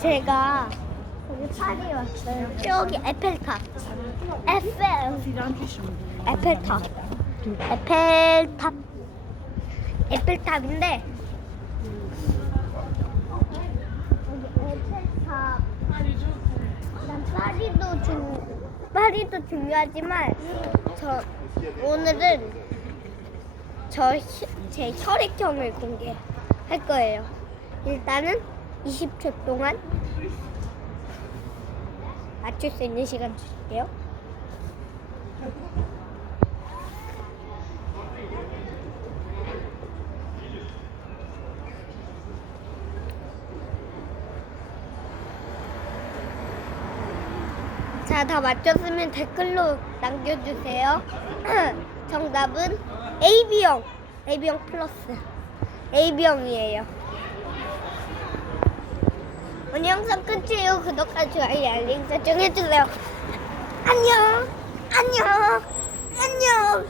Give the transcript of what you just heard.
제가 여기 파리 왔어요. 여기 에펠탑. 에펠. 에펠탑. 에펠탑. 에펠탑인데 파리도 중 파리도 중요하지만 저 오늘은 저 제 혈액형을 공개할 거예요. 일단은 20초 동안 맞출 수 있는 시간 주실게요. 자, 다 맞췄으면 댓글로 남겨주세요. 정답은 AB형, AB형 플러스, AB형이에요. 오늘 영상 끝이에요. 구독과 좋아요, 알림 설정 해주세요. 안녕, 안녕, 안녕.